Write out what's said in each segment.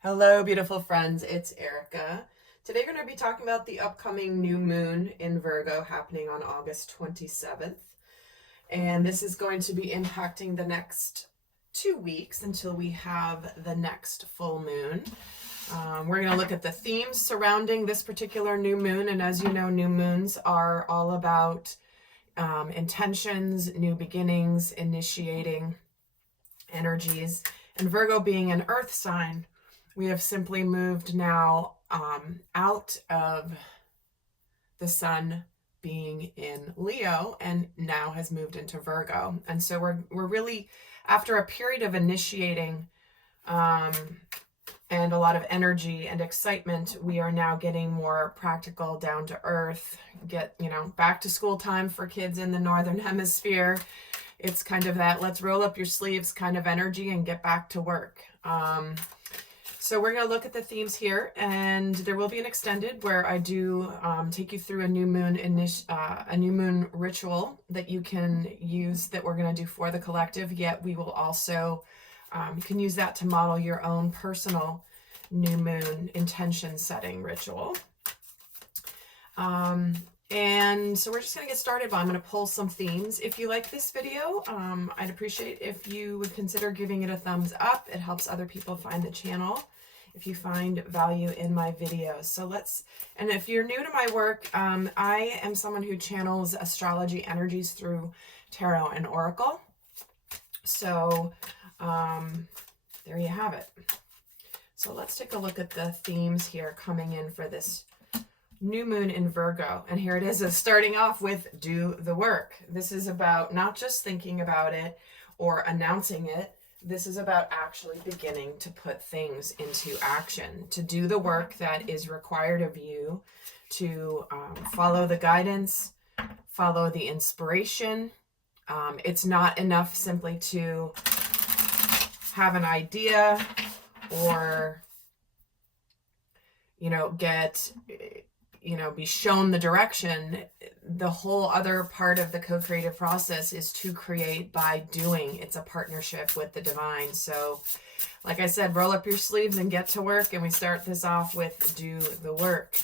Hello, beautiful friends. It's Erica. Today we're going to be talking about the upcoming new moon in Virgo happening on August 27th. And this is going to be impacting the next 2 weeks until we have the next full moon. We're going to look at the themes surrounding this particular new moon. And as you know, new moons are all about intentions, new beginnings, initiating energies. And Virgo being an earth sign, we have simply moved now out of the sun being in Leo and now has moved into Virgo. And so we're really, after a period of initiating and a lot of energy and excitement, we are now getting more practical, down to earth, back to school time for kids in the Northern Hemisphere. It's kind of that let's roll up your sleeves kind of energy and get back to work. So we're going to look at the themes here, and there will be an extended where I do take you through a new moon ritual that you can use that we're going to do for the collective. Yet we will also you can use that to model your own personal new moon intention setting ritual. And so we're just going to get started, but I'm going to pull some themes. If you like this video, I'd appreciate if you would consider giving it a thumbs up. It helps other people find the channel if you find value in my videos. And if you're new to my work, I am someone who channels astrology energies through tarot and oracle. So there you have it. So let's take a look at the themes here coming in for this new moon in Virgo. And here it is, starting off with do the work. This is about not just thinking about it or announcing it. This is about actually beginning to put things into action, to do the work that is required of you, to follow the guidance, follow the inspiration. It's not enough simply to have an idea or, be shown the direction. The whole other part of the co-creative process is to create by doing. It's a partnership with the divine. So like I said, roll up your sleeves and get to work. And we start this off with do the work.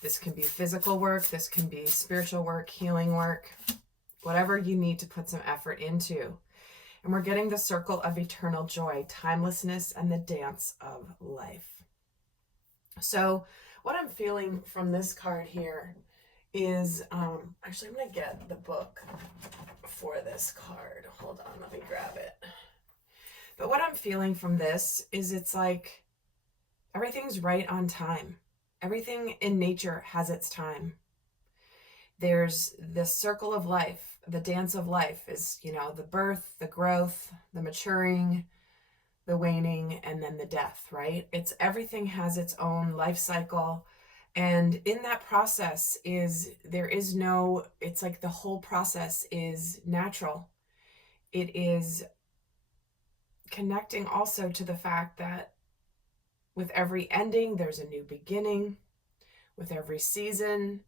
This can be physical work. This can be spiritual work, healing work, whatever you need to put some effort into. And we're getting the circle of eternal joy, timelessness, and the dance of life. So what I'm feeling from this card here is, actually I'm going to get the book for this card. Hold on, let me grab it. But what I'm feeling from this is it's like everything's right on time. Everything in nature has its time. There's this circle of life. The dance of life is, the birth, the growth, the maturing, the waning, and then the death, right? It's everything has its own life cycle. And in that process it's like the whole process is natural. It is connecting also to the fact that with every ending, there's a new beginning. With every season,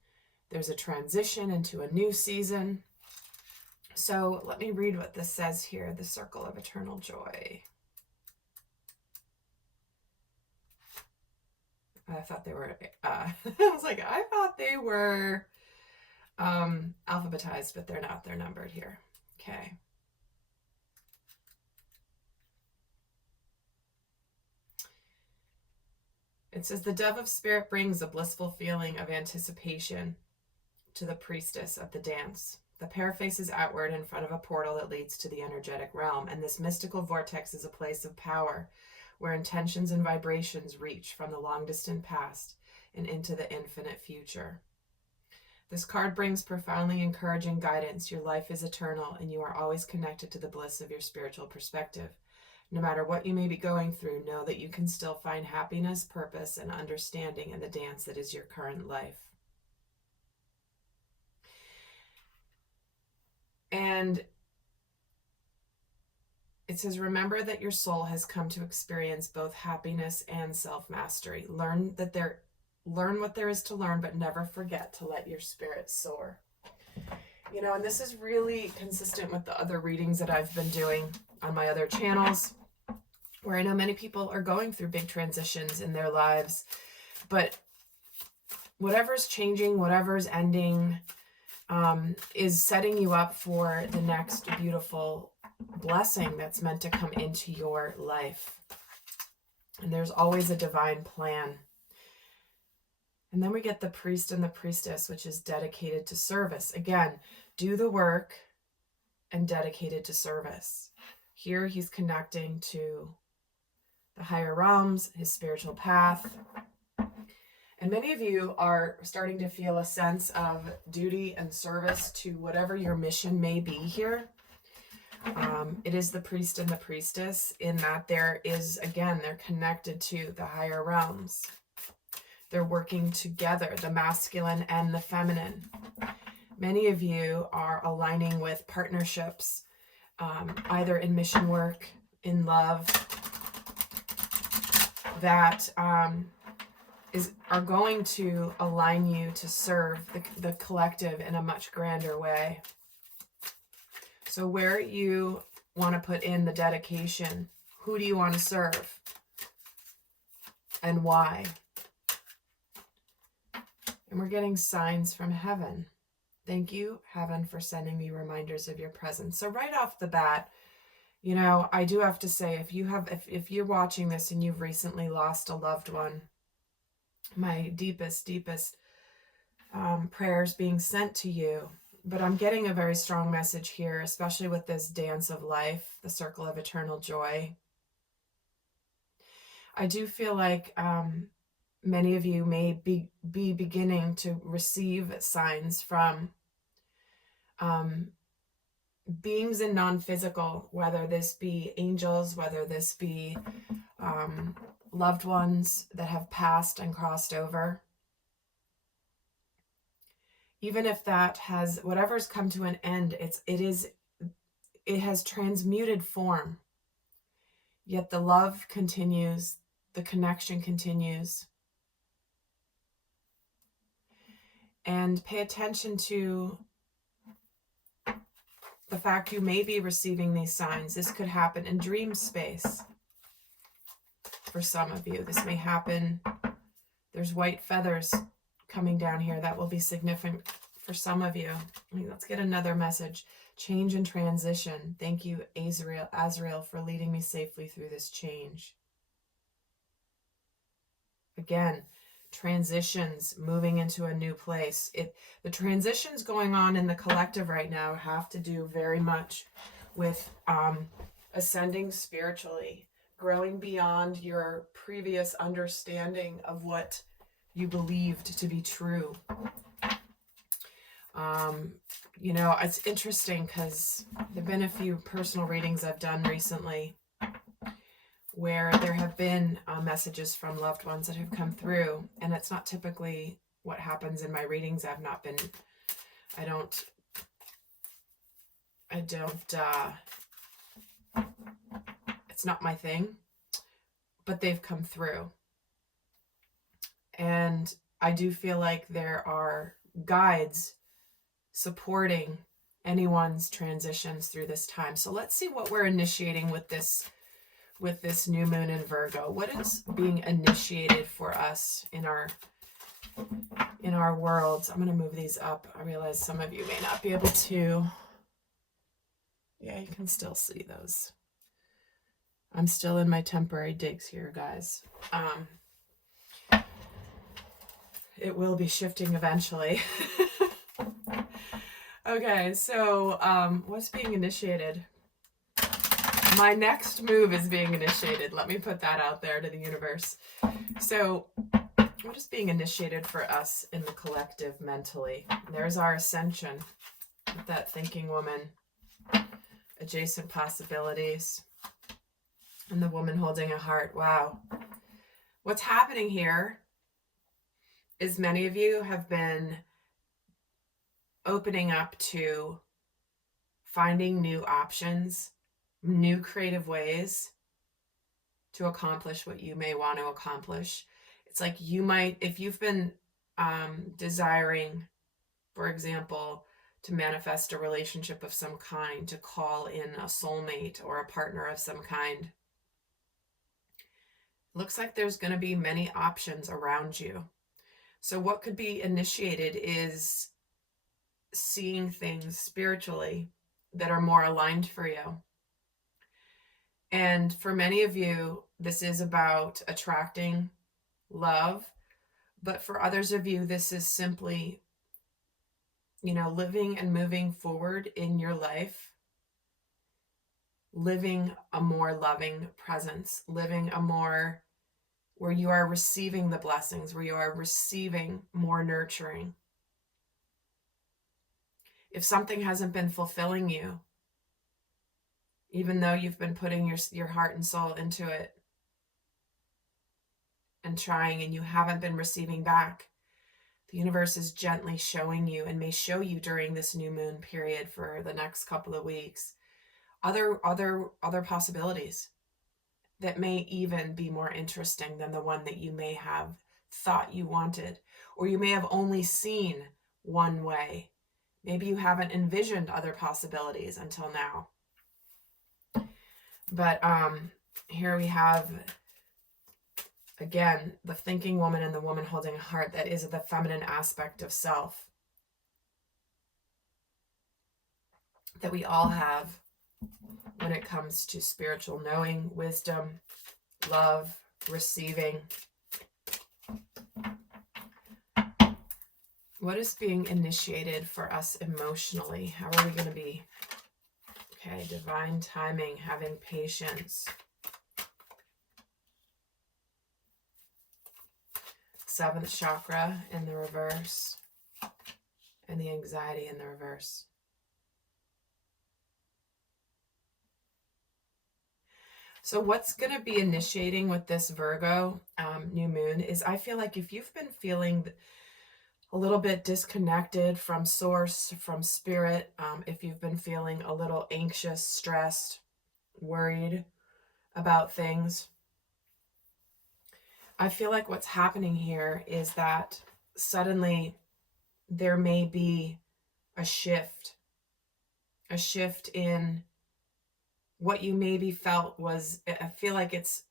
there's a transition into a new season. So let me read what this says here, the circle of eternal joy. I thought they were, I thought they were alphabetized, but they're not. They're numbered here. Okay. It says, the dove of spirit brings a blissful feeling of anticipation to the priestess of the dance. The pair faces outward in front of a portal that leads to the energetic realm, and this mystical vortex is a place of power where intentions and vibrations reach from the long-distant past and into the infinite future. This card brings profoundly encouraging guidance. Your life is eternal, and you are always connected to the bliss of your spiritual perspective. No matter what you may be going through, know that you can still find happiness, purpose, and understanding in the dance that is your current life. And it says, remember that your soul has come to experience both happiness and self-mastery. Learn what there is to learn, but never forget to let your spirit soar. And this is really consistent with the other readings that I've been doing on my other channels, where I know many people are going through big transitions in their lives, but whatever's changing, whatever's ending, is setting you up for the next beautiful blessing that's meant to come into your life. And there's always a divine plan. And then we get the priest and the priestess, which is dedicated to service. Again, do the work and dedicated to service. Here he's connecting to the higher realms, his spiritual path. And many of you are starting to feel a sense of duty and service to whatever your mission may be here. It is the priest and the priestess in that there is, again, they're connected to the higher realms. They're working together, the masculine and the feminine. Many of you are aligning with partnerships, either in mission work, in love, that are going to align you to serve the collective in a much grander way. So where you want to put in the dedication, who do you want to serve? And why? And we're getting signs from heaven. Thank you, heaven, for sending me reminders of your presence. So right off the bat, you know, I do have to say, if you're watching this and you've recently lost a loved one, my deepest prayers being sent to you. But I'm getting a very strong message here, especially with this dance of life, the circle of eternal joy. I do feel like many of you may be beginning to receive signs from beings in non-physical, whether this be angels, whether this be loved ones that have passed and crossed over. Even if that has, whatever's come to an end, it has transmuted form. Yet the love continues, the connection continues. And pay attention to the fact you may be receiving these signs. This could happen in dream space. For some of you, this may happen. There's white feathers coming down here that will be significant for some of you. Let's get another message. Change and transition. Thank you, Azrael, for leading me safely through this change. Again, transitions, moving into a new place. The transitions going on in the collective right now have to do very much with ascending spiritually, growing beyond your previous understanding of what you believed to be true. You know, it's interesting because there have been a few personal readings I've done recently where there have been messages from loved ones that have come through, and it's not typically what happens in my readings. It's not my thing, but they've come through. And I do feel like there are guides supporting anyone's transitions through this time. So let's see what we're initiating with this new moon in Virgo. What is being initiated for us in our worlds? I'm going to move these up. I realize some of you may not be able to. Yeah, you can still see those. I'm still in my temporary digs here, guys. It will be shifting eventually. Okay, so what's being initiated? My next move is being initiated. Let me put that out there to the universe. So what is being initiated for us in the collective mentally? There's our ascension, that thinking woman, adjacent possibilities, and the woman holding a heart. Wow. What's happening here is many of you have been opening up to finding new options, new creative ways to accomplish what you may want to accomplish. It's like you might, if you've been desiring, for example, to manifest a relationship of some kind, to call in a soulmate or a partner of some kind, looks like there's going to be many options around you. So what could be initiated is seeing things spiritually that are more aligned for you. And for many of you, this is about attracting love. But for others of you, this is simply, living and moving forward in your life, living a more loving presence, living a more where you are receiving the blessings, where you are receiving more nurturing. If something hasn't been fulfilling you, even though you've been putting your heart and soul into it and trying, and you haven't been receiving back, the universe is gently showing you, and may show you during this new moon period for the next couple of weeks, other possibilities that may even be more interesting than the one that you may have thought you wanted, or you may have only seen one way. Maybe you haven't envisioned other possibilities until now. But here we have, again, the thinking woman and the woman holding a heart. That is the feminine aspect of self that we all have when it comes to spiritual knowing, wisdom, love, receiving. What is being initiated for us emotionally? How are we going to be? Okay, divine timing, having patience. Seventh chakra in the reverse, and the anxiety in the reverse. So what's going to be initiating with this Virgo new moon is, I feel like if you've been feeling a little bit disconnected from source, from spirit, if you've been feeling a little anxious, stressed, worried about things, I feel like what's happening here is that suddenly there may be a shift in what you maybe felt was, I feel like it's,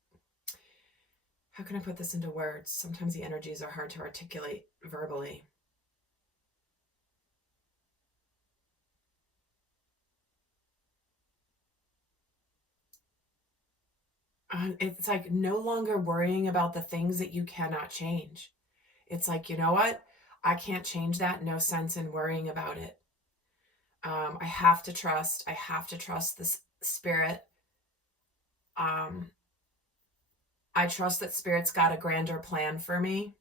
how can I put this into words? Sometimes the energies are hard to articulate verbally. It's like no longer worrying about the things that you cannot change. It's like, you know what? I can't change that. No sense in worrying about it. I have to trust. I have to trust this spirit. I trust that spirit's got a grander plan for me.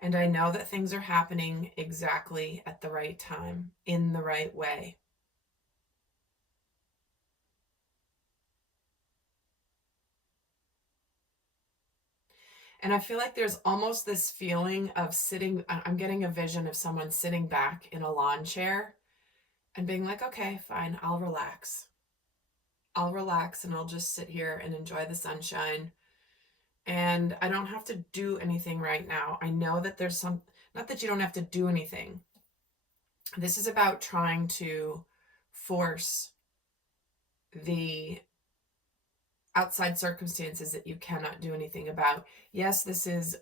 And I know that things are happening exactly at the right time, in the right way. And I feel like there's almost this feeling of sitting, I'm getting a vision of someone sitting back in a lawn chair and being like, okay, fine, I'll relax. I'll relax and I'll just sit here and enjoy the sunshine. And I don't have to do anything right now. I know that there's some, not that you don't have to do anything. This is about trying to force the outside circumstances that you cannot do anything about. Yes, this is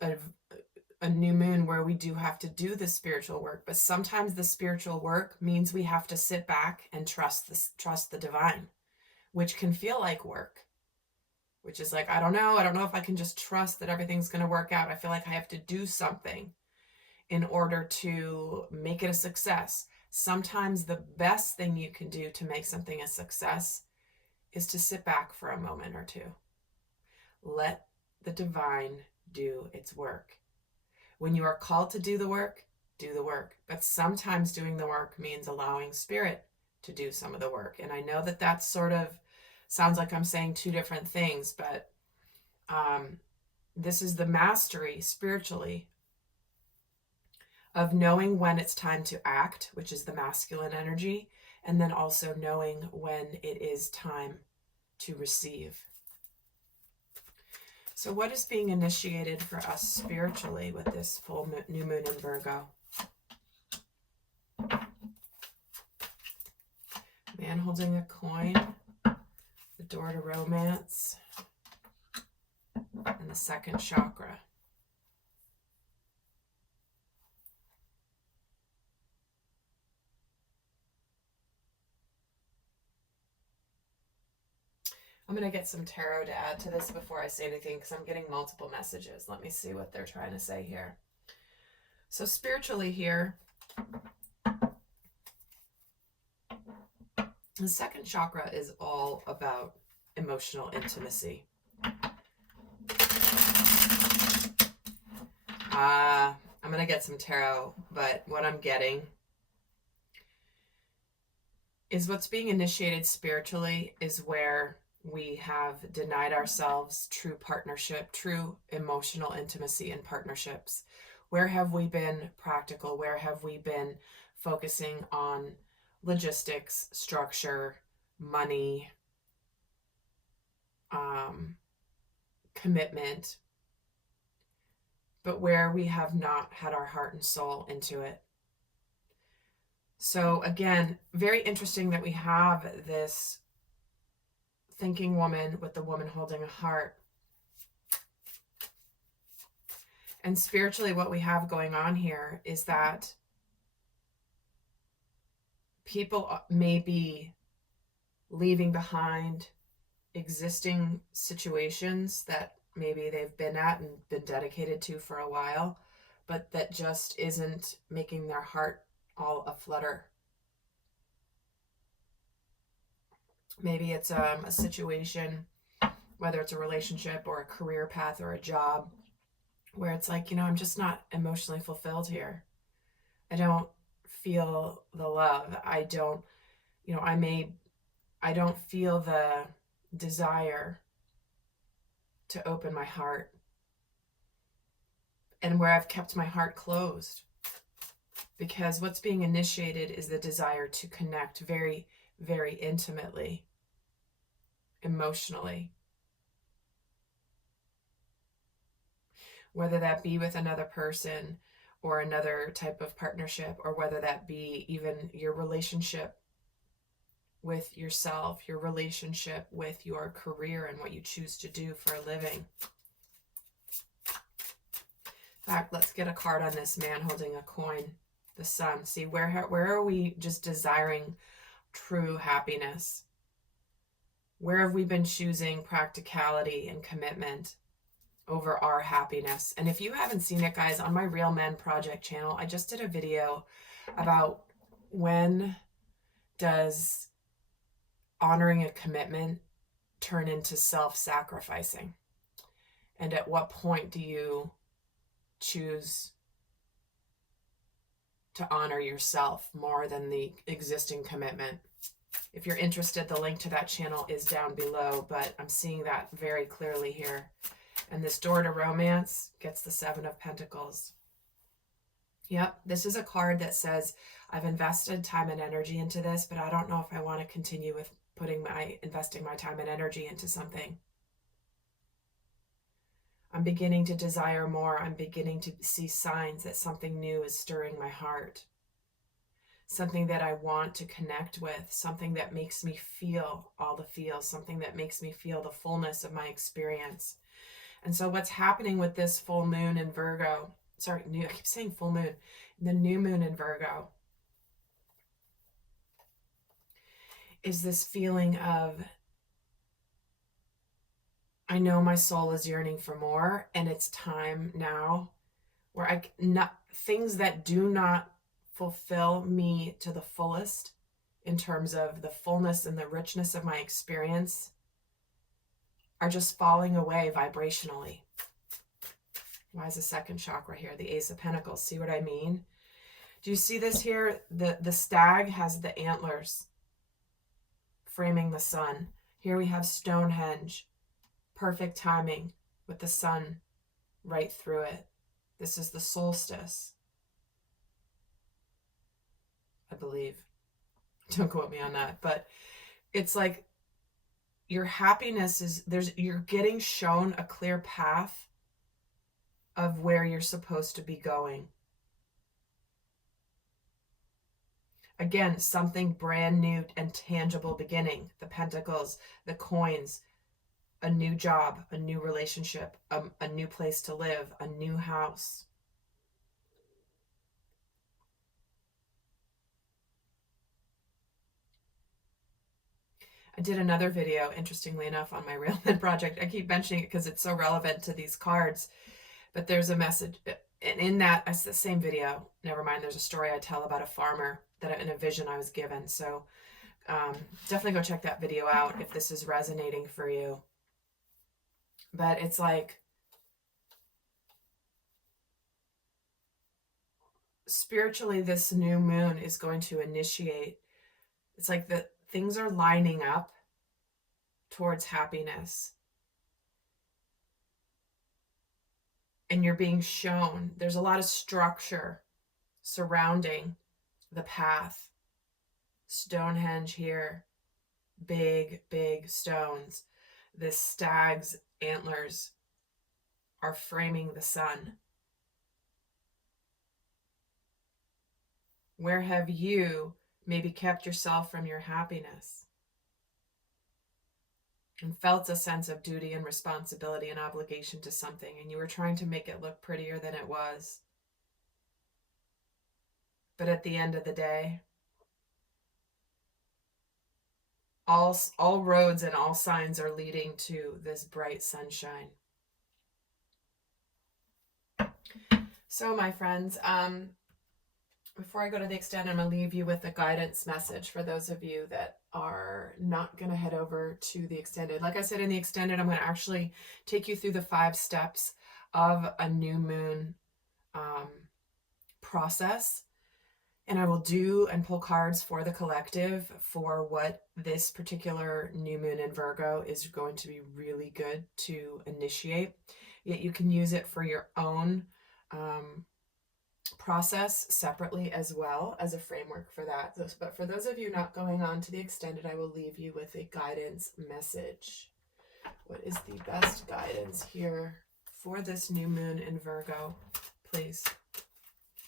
a new moon where we do have to do the spiritual work, but sometimes the spiritual work means we have to sit back and trust the divine, which can feel like work, which is like, I don't know if I can just trust that everything's going to work out. I feel like I have to do something in order to make it a success. Sometimes the best thing you can do to make something a success is to sit back for a moment or two. Let the divine do its work. When you are called to do the work, do the work. But sometimes doing the work means allowing spirit to do some of the work. And I know that that sort of sounds like I'm saying two different things, but this is the mastery spiritually of knowing when it's time to act, which is the masculine energy, and then also knowing when it is time to receive. So what is being initiated for us spiritually with this full new moon in Virgo? Man holding a coin, the door to romance, second chakra. I'm going to get some tarot to add to this before I say anything because I'm getting multiple messages. Let me see what they're trying to say here. So spiritually here, the second chakra is all about emotional intimacy. I'm going to get some tarot, but what I'm getting is what's being initiated spiritually is where we have denied ourselves true partnership, true emotional intimacy in partnerships. Where have we been practical? Where have we been focusing on logistics, structure, money, commitment, but where we have not had our heart and soul into it? So again, very interesting that we have this thinking woman with the woman holding a heart. And spiritually, what we have going on here is that people may be leaving behind existing situations that maybe they've been at and been dedicated to for a while, but that just isn't making their heart all aflutter. Maybe it's a situation, whether it's a relationship or a career path or a job, where it's like, I'm just not emotionally fulfilled here. I don't feel the love. I don't, I don't feel the desire to open my heart. And where I've kept my heart closed, because what's being initiated is the desire to connect very, very intimately, emotionally. Whether that be with another person or another type of partnership, or whether that be even your relationship with yourself, your relationship with your career and what you choose to do for a living. In fact, let's get a card on this man holding a coin, the sun. See, where are we just desiring true happiness? Where have we been choosing practicality and commitment over our happiness? And if you haven't seen it, guys, on my Real Men Project channel, I just did a video about when does honoring a commitment turn into self-sacrificing, and at what point do you choose to honor yourself more than the existing commitment. If you're interested, the link to that channel is down below, but I'm seeing that very clearly here. And this door to romance gets the Seven of Pentacles. Yep, this is a card that says, I've invested time and energy into this, but I don't know if I want to continue with investing my time and energy into something. I'm beginning to desire more. I'm beginning to see signs that something new is stirring my heart. Something that I want to connect with, something that makes me feel all the feels, something that makes me feel the fullness of my experience. And so what's happening with this full moon in Virgo, I keep saying full moon, the new moon in Virgo, is this feeling of, I know my soul is yearning for more, and it's time now where things that do not fulfill me to the fullest in terms of the fullness and the richness of my experience are just falling away vibrationally. Why is the second chakra here? The Ace of Pentacles. See what I mean? Do you see this here? The stag has the antlers framing the sun. Here we have Stonehenge. Perfect timing with the sun right through it. This is the solstice, I believe. Don't quote me on that, but it's like your happiness is you're getting shown a clear path of where you're supposed to be going. Again, something brand new and tangible beginning. The pentacles, the coins, a new job, a new relationship, a new place to live, a new house. I did another video, interestingly enough, on my R.E.A.L project. I keep mentioning it because it's so relevant to these cards. But there's a message, and in that, it's the same video. Never mind, there's a story I tell about a farmer that in a vision I was given. So definitely go check that video out if this is resonating for you. But it's like, spiritually, this new moon is going to initiate. It's like the things are lining up towards happiness. And you're being shown. There's a lot of structure surrounding the path. Stonehenge here. Big, big stones. The stag's antlers are framing the sun. Where have you maybe kept yourself from your happiness and felt a sense of duty and responsibility and obligation to something, and you were trying to make it look prettier than it was? But at the end of the day, all roads and all signs are leading to this bright sunshine. So my friends, before I go to the extended, I'm going to leave you with a guidance message for those of you that are not going to head over to the extended. Like I said, in the extended, I'm going to actually take you through the 5 steps of a new moon process. And I will do and pull cards for the collective for what this particular new moon in Virgo is going to be really good to initiate. Yet you can use it for your own process separately as well as a framework for that. But for those of you not going on to the extended, I will leave you with a guidance message. What is the best guidance here for this new moon in Virgo, please?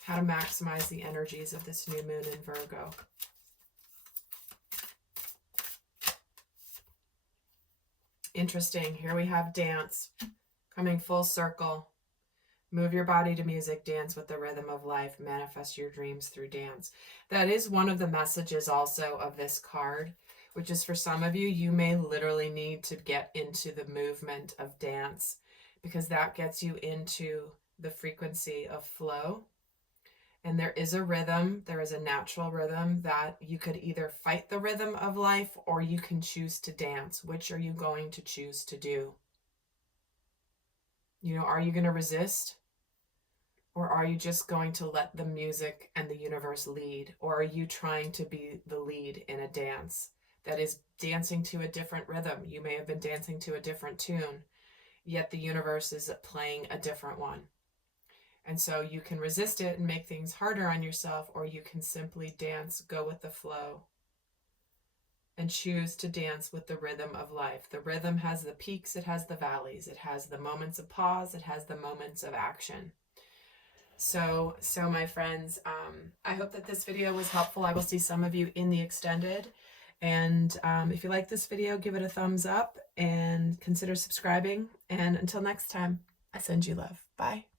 How to maximize the energies of this new moon in Virgo. Interesting. Here we have dance coming full circle. Move your body to music, dance with the rhythm of life, manifest your dreams through dance. That is one of the messages also of this card, which is for some of you, you may literally need to get into the movement of dance because that gets you into the frequency of flow. And there is a rhythm, there is a natural rhythm that you could either fight the rhythm of life or you can choose to dance. Which are you going to choose to do? You know, are you going to resist? Or are you just going to let the music and the universe lead? Or are you trying to be the lead in a dance that is dancing to a different rhythm? You may have been dancing to a different tune, yet the universe is playing a different one. And so you can resist it and make things harder on yourself, or you can simply dance, go with the flow, and choose to dance with the rhythm of life. The rhythm has the peaks, it has the valleys, it has the moments of pause, it has the moments of action. So my friends, I hope that this video was helpful. I will see some of you in the extended. And if you like this video, give it a thumbs up and consider subscribing. And until next time, I send you love. Bye.